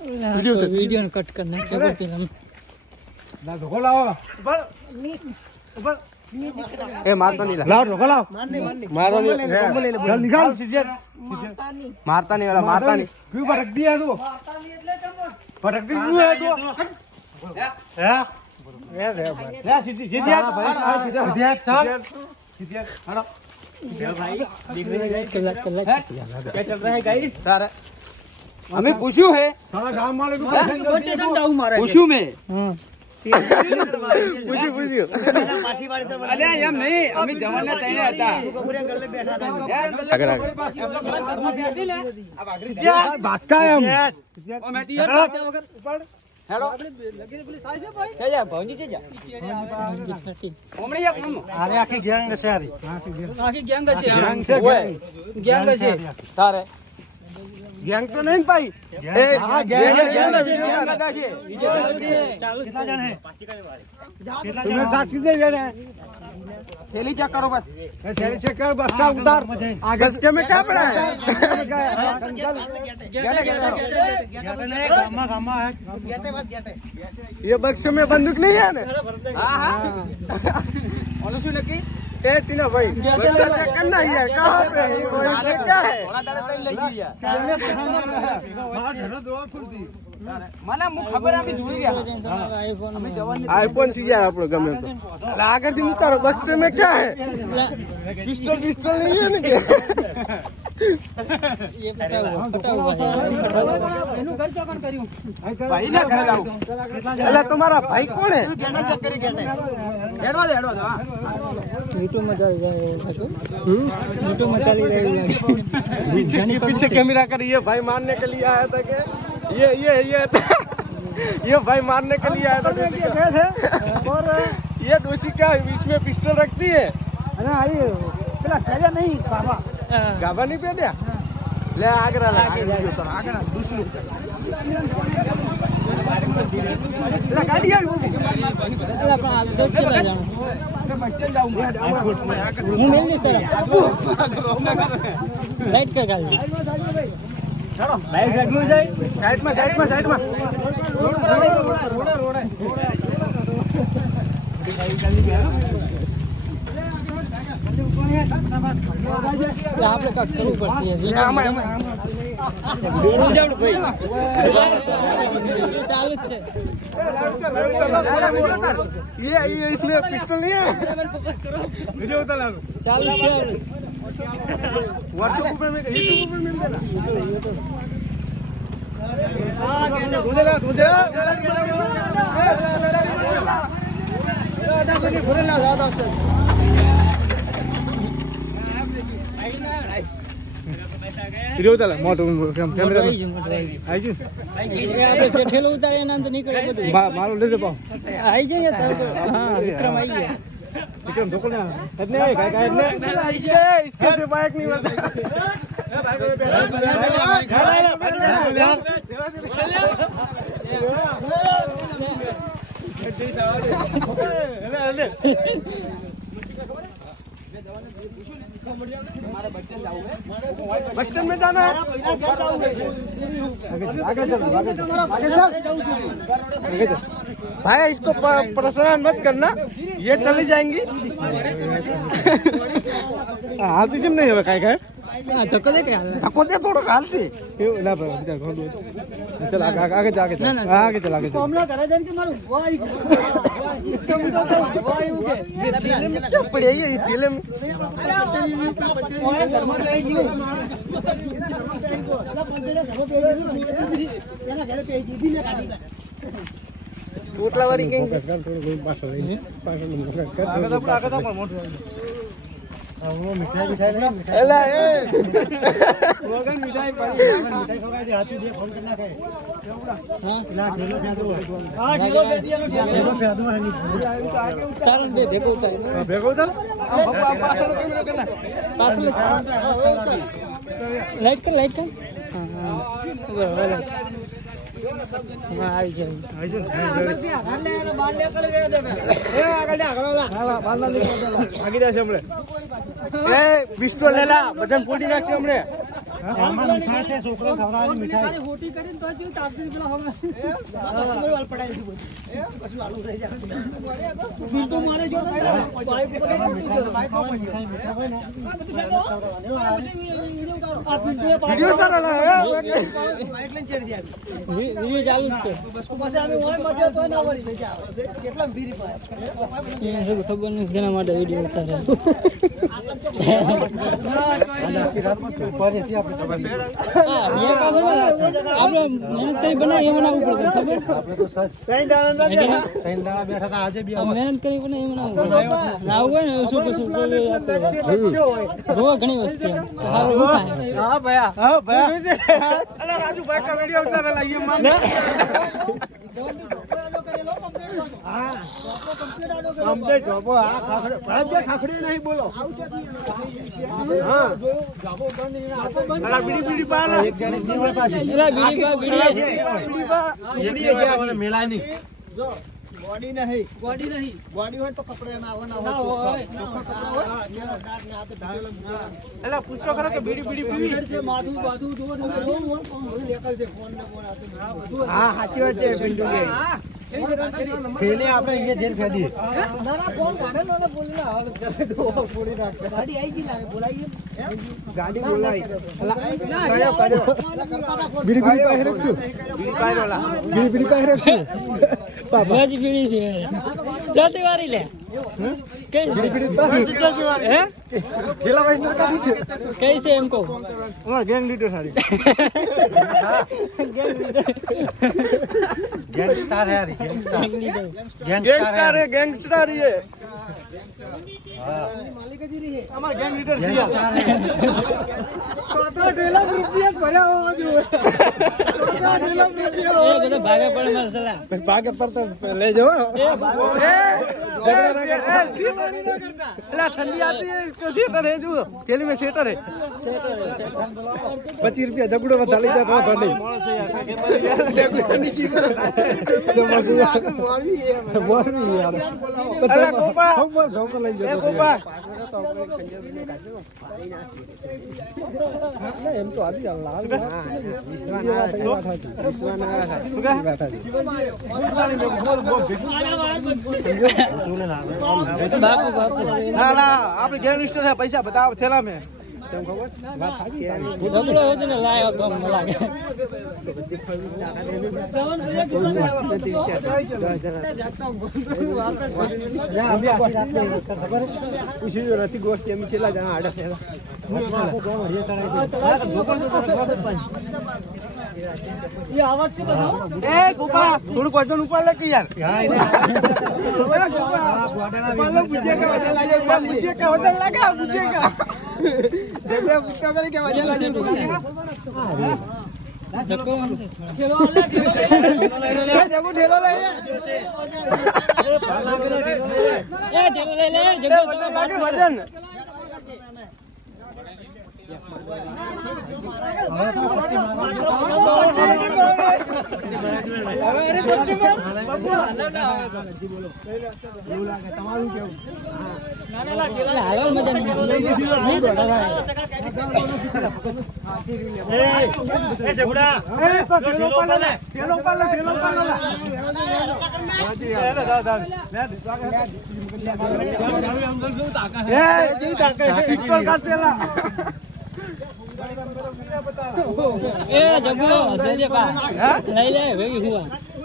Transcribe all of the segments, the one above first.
Video cut करना क्या बोलते हैं ना धोखा लाओ ऊपर ऊपर ए मारता नहीं लाओ धोखा लाओ मारने मारो नहीं चल निकाल सीधे मारता नहीं वाला मारता नहीं क्यों भटक दिया तू भटक दी क्यों है तू है सीधी सीधी सीधी चल सीधी हटो भाई देखने में क्या चल रहा है गाइस सारा हमें पूछू है सारा गांव वाले को पूछू में पूछू अरे हम नहीं हमें जवान तय आता पूरे गले बैठा था अगर अब भागता है हम और मैं ऊपर हेलो लगी पुलिस आई से भाई जा भौजी से जा ओमणी या कम अरे आखी गैंग से आ रही आखी गैंग से सारे गैंग तो नहीं पाई हां गैंग चालू कितना जन है तुम्हें साथ कितने जन है थैली चेक करो बस थैली चेक कर बस का उतार आगे के में क्या पड़ा है गामा है ये बक्स में बंदूक नहीं है ना हां हां अनुसु लकी ए तीना भाई करना ही है कहां पे है क्या है थोड़ा दाड़ा तई लगी है हां धरा दो फुर्ती મને મુ ખબર આપી જોઈ ગયા आईफोन चाहिए आपको गमे तो आगे दिन उतारो बक्से में क्या है पिस्टल पिस्टल नहीं है ना ये पता हुआ एनु घर चौकन करियो भाई ना घर लाओ अरे तुम्हारा भाई कौन है गेड़ा चेक करी गेड़वा दे हां मीटू मचा जाए तो मीटू मचा ले रही पीछे कैमरा करिए भाई मारने के लिए आया था के ये भाई मारने के लिए आया था और ये डोसी क्या इसमें पिस्टल रखती है अरे आई पहला नहीं बाबा गाबा नहीं पेटिया ले आगरा दूसरी गाड़ी आई लाइट कर साइड में जाए साइड में रोड है आप लोग का करू पड़ती है चालू ये इसमें पिस्टल नहीं है वीडियो उतार चालू व्हाट्सएप पे में यूट्यूब पे मिल जाना वीडियो उतार मोटो कैमरा आई जी આપણે ठेलो ઉતારે એના તો નીકળે બધું મારો લઈ દે પાવ आई जाए हां विक्रम आई है विक्रम ढोकल ना इतने है काय इतने इसके से बाइक नहीं बनता बस स्टैंड में जाना है आगे चल भाई इसको परेशान मत करना ये चली जाएंगी हाथ जिम नहीं है काय धक्को दे थोड़ा काल से चल आगे चल हमला करे जन के मारू क्या पड़े ये तेले में टोटला वाली कहीं वो मिठाई एला ए वो गन मिठाई पड़ी मिठाई खवा दे हाथी दे फोन करना है हां ला ठेलो दे दो हां ठेलो दे दिया ठेलो पे दो है नहीं कारण दे देखो उतार अब पास लो कैमरा करना पास लो लाइट कर हां આવી જાય પિસ્તોલ લેલા બધા ફોડી નાખશે હમણે છોકરો ખવડાવવાની મીઠાઈ ચાલુ છે ખબર નથી જેના માટે વિડીયો ઉતારે આપડે મહેનત કરી બનાવી બનાવવું પડે ખબર મહેનત કરી બનાવી બનાવવું આવું હોય ને શું કશું ઘણી વસ્તુ ખાખડી નહીં બોલો મેળાની ગોડી નહીં ગોડી હોય તો કપડા ના આવવાના પૂછો ખરો કે બીડી પીવી છે માથું બાથું જુઓ હા સાચી વાત છે પિન્ટુ આપણે અહીંયા જેલ ફેદી ગાડી બોલાવી બીડી પાસે રાખશું બીડી પાસે રાખશું જલ્દી વારી લે કઈ છે એમ કહું ગેંગ લીડર સારી गैंगस्टर है यार गैंगस्टर है गैंगस्टर ये मालिक जी रे हमार गैंग लीडर છે તો ઢેલા રૂપિયા ભર્યા હોવા જોઈએ તો ઢેલા રૂપિયા એ બધા ભાગે પડે મસલા ભાગે પડતો ले जाओ ठंडी आती है इसको सेटर है जो थैली में सेटर है 25 रुपया झगड़ो बता ले जाता तो नहीं अरे गोपा झोंको ले जाओ गोपा एम तो आदि लाल बापू बापू ना ना आप गैंगस्टर है पैसा बताओ थैला में ઝઘડો હતો ને લાયો કામ લાગે गोष्टी आम्ही चला जा आडा गोपा थोडं वजन उपाडलं की यार वजन लगा बुझेगा के वजन वजन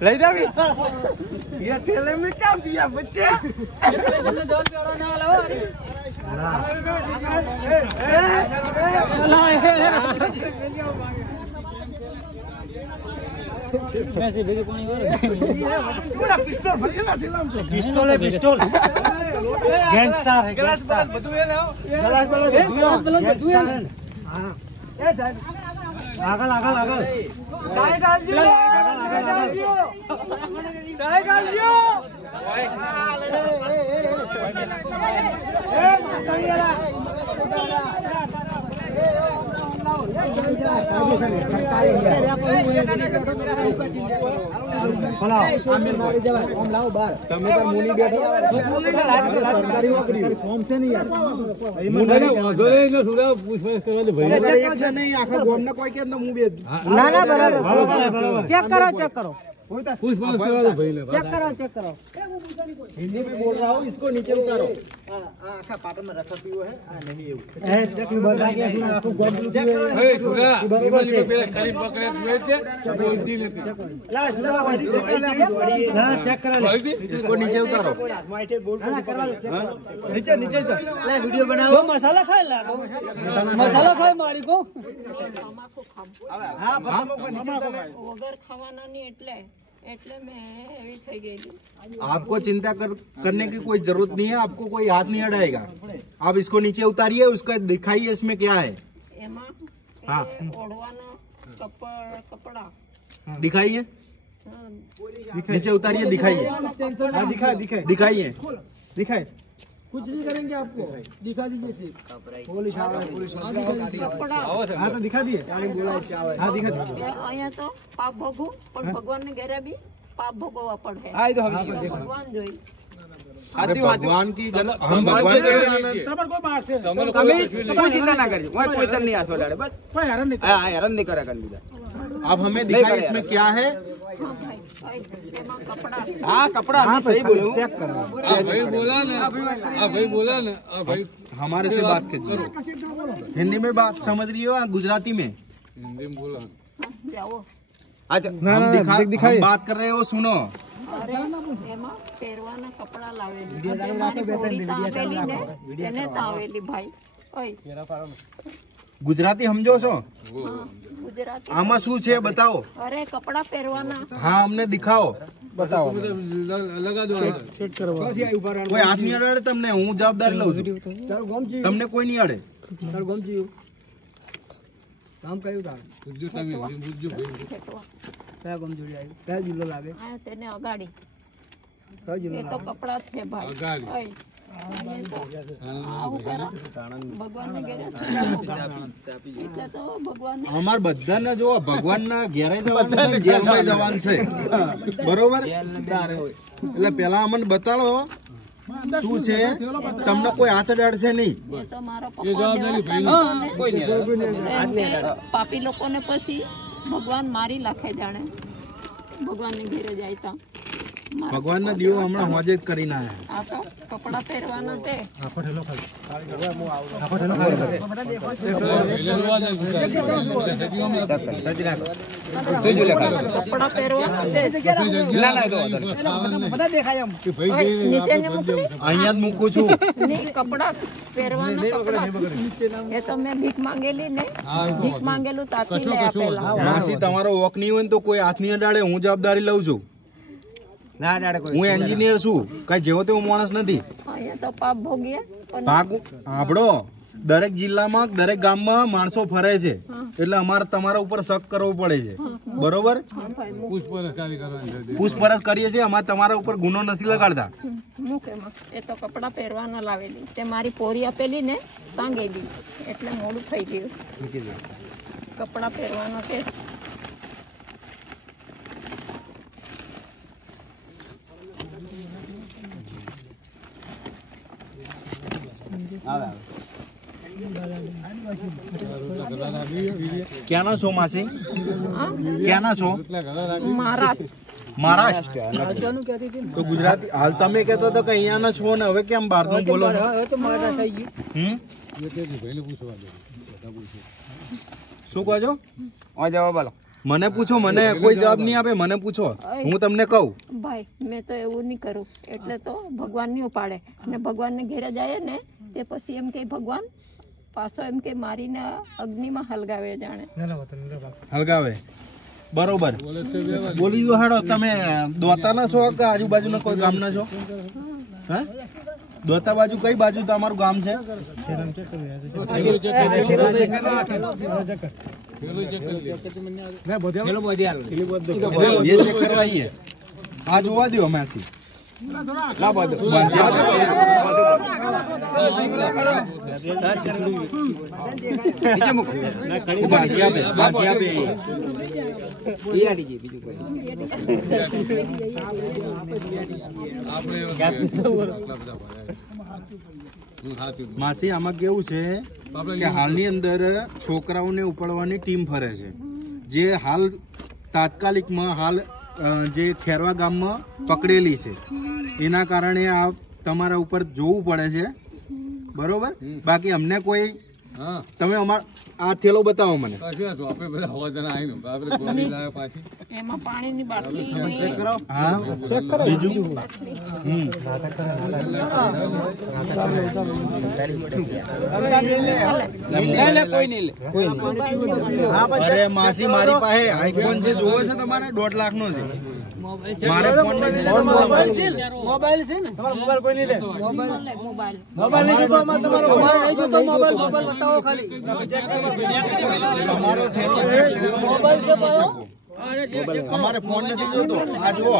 लई जावी ये ठेले में क्या किया बच्चे મેસી ભેગી કોની વાર પૂરા પિસ્તોલ ભરેલા થેલા માં પિસ્તોલ હે પિસ્તોલ ગેંગસ્ટર હે ગેંગસ્ટર બધું હે ને ગલાસ બધું હે हां ए साहब આગળ આગળ આગળ કાય ગાલજો કાય ગાલજો એ ના બરાબર ચેક કરો चेक करो हिंदी में बोल रहा हूँ, इसको नीचे उतारो। आखा पाटन में रखा पियो है नहीं इसको नीचे उतारो। नीचे नीचे वीडियो बनाओ। मसाला खाए मारी को વગર ખાવાના ની એટલે मैं એવી થઈ ગઈ। आपको चिंता करने की कोई जरूरत नहीं है, आपको कोई हाथ नहीं अड़ाएगा। आप इसको नीचे उतारिए, उसका दिखाइए इसमें क्या है। એમાં हाँ ઓઢવાનો કપડા दिखाइए, नीचे उतारिए, दिखाइए। दिखाइए दिखाइए। कुछ नहीं करेंगे आपको, दिखा दीजिए सिर्फ। हाँ तो दिखा दिए। हाँ दिखा दिए। અહીંયા તો પાપ ભોગવું પણ ભગવાન ને ઘેરે બી પાપ ભોગવવા પડે। ભગવાન જોઈ अरे भगवान की हम भगवान कोई चिंता ना करिए, कोई तन नहीं आसो डाले, बस हैरान नहीं करा कर लीजिए। अब हमें दिखाइए इसमें क्या है। હા ભાઈ એમાં કપડા हाँ कपड़ा हाँ सही बोलो। चेक करो। भाई बोला ना, भाई बोला ना, भाई हमारे से बात कीजिए। हिंदी में बात समझ रही हो या गुजराती में? हिंदी में बोला। જાઓ। अच्छा हम बात कर रहे हो, सुनो। અરે એમાં પહેરવાના કપડા લાવેલી ને તેને તાવેલી ભાઈ। ઓય गुजराती समझो છો? ગુજરાતી આમાં શું છે बताओ। અરે કપડા પહેરવાના हाँ हमने दिखाओ। बताओ। लगा दो सेट करो। कोई हाथ नहीं अड़े તમને, હું જવાબદારી લઉં છું। તમને કોઈ નહીં અડે। કામ કયું કામ बुझो તમે बुझो भाई કયા કામ જોડી આવ્યું કયા જિલ્લો લાગે આ તેને અગાડી કયો એ જિલ્લો તો કપડા છે ભાઈ। અગાડી। ઓય આવું કરે ભગવાન ને ઘેરે એટલે તો ભગવાન અમાર બધાને જો ભગવાનના ઘેરે જવાનું છે, જેલમાં જવાનું છે, બરોબર? એટલે પેલા અમને બતાડો શું છે, તમને કોઈ હાથ અડાડશે નહીં। એ તો મારો ये जवाबदारी भाई कोई नहीं। પાપી લોકોને પછી ભગવાન મારી લાખે જાણે। ભગવાન ને ઘેરે જાય તો ભગવાનના દીવો હમણાં હોજે જ કરીને આયા। આ તો કપડા પહેરવાના છે। કપડા પહેરવાના છે। નીચે ને મોકલી અહીંયા જ મૂકું છું। નહીં કપડા પહેરવાના કપડા એ તો મેં ભીખ માંગેલી ને ભીખ માંગેલું તાકી લે આપેલા। માસી તમારો વોક નહીં હોય ને તો કોઈ હાથ નહીં અડાડે, હું જવાબદારી લઉં છું। હું એન્જિનિયર છું, કઈ જેવો તેવો માણસ નથી। અહીંયા તો પાપ ભોગીએ પણ પાક આપણો દરેક જિલ્લામાં દરેક ગામમાં માણસો ફરે છે, એટલે અમારે તમારા ઉપર શક કરવો પડે છે, બરોબર? પૂછપરછ કરવાની છે। પૂછપરછ કરીએ છીએ, અમારે તમારા ઉપર ગુનો નથી લગાડતા। મૂકે એ તો કપડા પહેરવાના લાવેલી તે મારી પોરી આપેલી ને તાંગેલી એટલે મોડું થઈ ગયું। કપડા પહેરવાના છે। ક્યાંના છો માસી? ક્યાંના છો? મહારાષ્ટ્ર। તો ગુજરાતી હાલ તમે કહેતો તો કે અહીંયાના છો ને હવે કેમ બહારનું બોલો છો? શું કહો છો? જવાબ આલો। મને પૂછો, મને કોઈ જવાબ નહીં આપે, મને પૂછો, હું તમને કહું। ભાઈ મેં તો એવું નહીં કરું એટલે તો ભગવાન નહીં ઉપાડે ને ભગવાન ને ઘેરે જાય ને તે પછી એમ કે ભગવાન પાછો એમ કે મારીને અગ્નિમાં હલગાવે જાણે। હલગાવે, બરોબર બોલી દો। હાડો, તમે દોતાના છો કે આજુબાજુના કોઈ ગામના છો? હા, દોતા બાજુ કઈ બાજુ તમારું ગામ છે? આ જોવા દો મેસી। લા બધું નીચે મૂકો બીજું કોઈ માસી આમાં કેવું છે કે હાલની અંદર છોકરાઓને ઉપાડવાની ટીમ ફરે છે, જે હાલ તાત્કાલિકમાં હાલ જે ખેરવા ગામમાં પકડેલી છે, એના કારણે આ તમારા ઉપર જોવું પડે છે, બરોબર? બાકી અમને કોઈ તમે આ થેલો બતાવો મને. એમાં પાણીની બાટલી હા બીજું કોઈ નહીં લે. અરે માસી મારી પાસે આઈફોન છે, જોવો છે તમારે 1.5 લાખ નો છે. મારે ફોન મોબાઈલ છે ને, તમારો મોબાઈલ કોઈ નહીં લે. મોબાઈલ નહીં જોતો અમારે, તમારો મોબાઈલ નહીં જોતો. મોબાઈલ બતાવો ખાલી. તમારો ઠેલો ચેક મોબાઈલ છે અમારે ફોન નથી જોતો. આ જુઓ,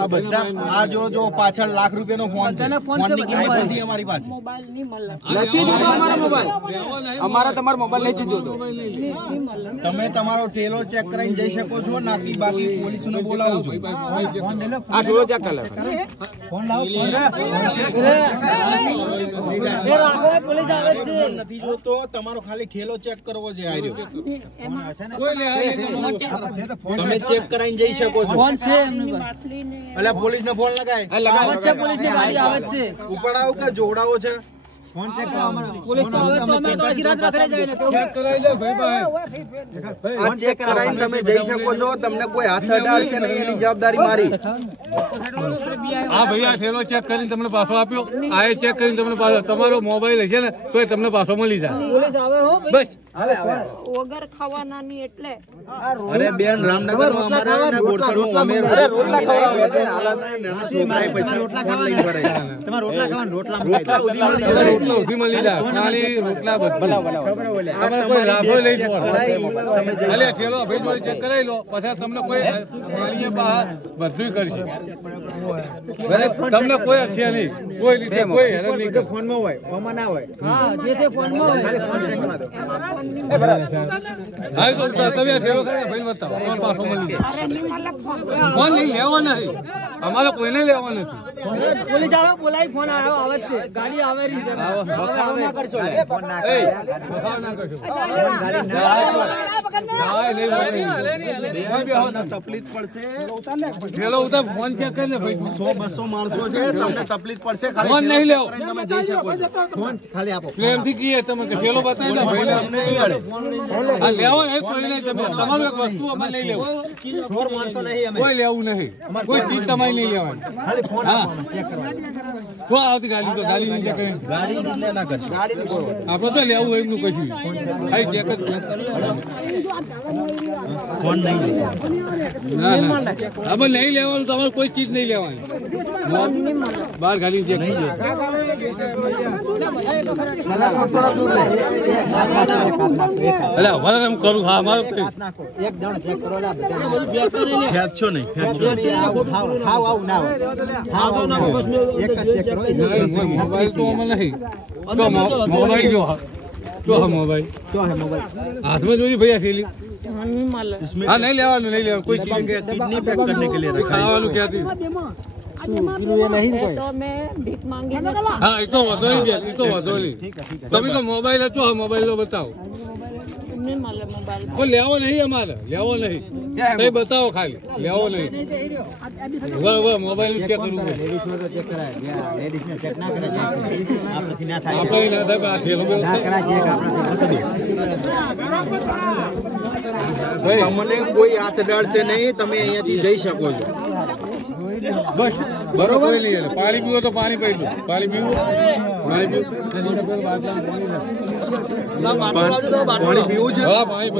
આ બધા આ જો પાછળ લાખ રૂપિયાનો ફોન છે. ફોનની કિંમત નથી અમારી પાસે. નથી જોતો અમારો મોબાઈલ. અમારા તમારો મોબાઈલ નથી જોતો. તમે તમારો ઠેલો ચેક કરીને જઈ શકો છો, નાકી બાકી પોલીસને બોલાવું છું. આ ઠેલો ચેક કરે. ફોન લાવો. પોલીસ આવે છે. નથી જોતો, તમારો ખાલી ઠેલો ચેક કરવો છે. તમે ચેક કરાઈને જઈ શકો છો. ફોન છે અલ્યા પોલીસ ને ફોન લગાય. આવે છે, પોલીસ ની ગાડી આવે છે. ઉપાડાવો કે જોડાવો છે? ફોન ચેક કરાવવાનો. પોલીસ આવે તો અમે તો આખી રાત રખડે જાય ને. ચેક કરાવી લે ભાઈ. આ ચેક કરાઈને તમે જઈ શકો છો. તમને કોઈ હાથ અડાડ છે નહીં, એની જવાબદારી મારી. હા ભાઈ, આ થેલો ચેક કરીને તમને પાછો આપ્યો. આ ચેક કરીને તમને પાછો, તમારો મોબાઈલ હશે ને તો તમને પાછો મળી જાય. પોલીસ આવે હો બસ વગર ખાવાના ની એટલે અરે બેન, રામનગર માં અમારે ને બોરસદમાં અમે રોટલા ખવડાવે. છોકરાએ પૈસા ફોન લઈને ભરાય. તમારે રોટલા ખાવાના, રોટલા રોટલો ઉધી મળી જાય. ખાલી રોટલા બધા કોઈ લાભો લઈ અલે થેલો ભાઈ જોડે ચેક કરાવી લો, પછી તમને કોઈ બધું કરશે. તમને કોઈ હશે નહીં, કોઈ રીતે કોઈ હેરાન નહીં કરે. ફોન માં હોય, ફોનમાં ના હોય. હા, જે છે ફોન માં હોય, ખાલી ફોન ચેક કરવા દો. હા તો તમે થેલો કરે ભાઈ બતાવો, ફોન પાછો મળી જાય. ફોન નહીં લેવો નહીં, અમારે કોઈને લેવા નથી. પોલીસ આવે, બોલાવી. ફોન આવ્યો, આવે છે, ગાડી આવે રહી છે. બખાવ ના કરશો. ફોન ના કરશો. બખાવ ના કરશો. તકલીફ પડશે. થેલો ઉતાર, ફોન ચેક કરીને ભાઈ. 100-200 માણસો છે, તમને તકલીફ પડશે. ફોન નહીં લેવો, તમે જઈ શકો છો. ફોન ખાલી આપો. પ્રેમથી કહીએ તમે કે થેલો બતાવી દો ભાઈ. હા લેવો નહીં, કોઈ નહીં. તમે તમારું એક વસ્તુ અમારે નહીં લેવું. ચોર માણસો નહીં અમે. કોઈ લેવું નહીં, કોઈ ચીજ તમારી નહીં લેવાની. ખાલી ફોન હા. આપવાનો, ચેક કરવાનો. તો આવતી ગાડી તો ગાડી નહીં ચેક કરી. ગાડી નીચે ના કરશો. આપણે તો લેવું એમનું કશું ખાલી ચેક જ ફોન નહીં લેવો. ના ના આપણે નહીં લેવાનું, તમારે કોઈ ચીજ નહીં લેવાની. બહાર ગાડી ચેક નહીં નહીં અરે હવે એમ કરું. હા મારું એક જણ ચેક કરો. ખેંચશો નહીં, ખેંચશો નહીં. ખાવ આવું ના હોય. ખાવ આવું ના હોય. એક જ ચેક કરો. મોબાઈલ તો અમે નહીં. તો મોબાઈલ જો મોબાઈલ હાથમાં જોઈ ભાઈ આ થેલી. હા નહીં લેવાનું, નહીં લેવાનું કોઈ ચીજ. किडनी पैक करने के लिए रखा है. ખાવાનું ક્યાંથી? એ તો મેં ભીખ માંગી હા એ તો વધો નહીં બેન, એ તો વધો નહીં. તમે તો મોબાઈલ હતો, હા મોબાઈલ તો બતાવો. નહીં મળે મોબાઈલ. કોઈ લેવો નહીં, અમારે લેવો નહીં. કઈ બતાવો ખાલી, લેવો નહીં. મોબાઈલ ચેક કરવું પડે. ચેક કરાય. લેડીઝ ને ચેક ના કરે. આપણાથી ના થાય. આપણે ના થાય, આ થેલો બહુ ના કરાય ચેક આપણાથી. તમને કોઈ હાથ અડાડશે નહીં. તમે અહીંયાથી જઈ શકો છો. બસ બરોબર. કોઈ નહીં. પાણી પીવો તો પાણી પી લો. પાણી પીવું, પાણી પીવું. પાણી પીવું છે? હા પાણી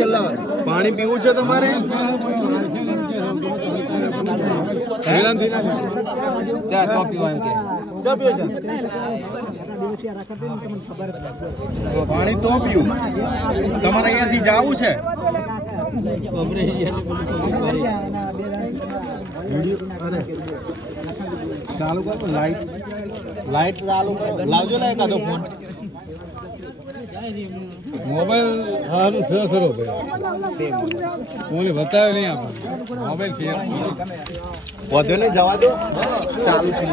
પી લો. પાણી પીવું છે તમારે? ચા તો પીવા એમ કે. ચા પીવો છે? પાણી તો પીવું તમારે અહીંયાથી જવું છે ચાલુ કરો લાઈટ ચાલુ લાવજો ને એકાદો ફોન મોબાઈલ સારું છે ખરો ભાઈ કોઈને બતાવે નહીં આપણે મોબાઈલ છે વધુ નહીં જવા દો ચાલુ છે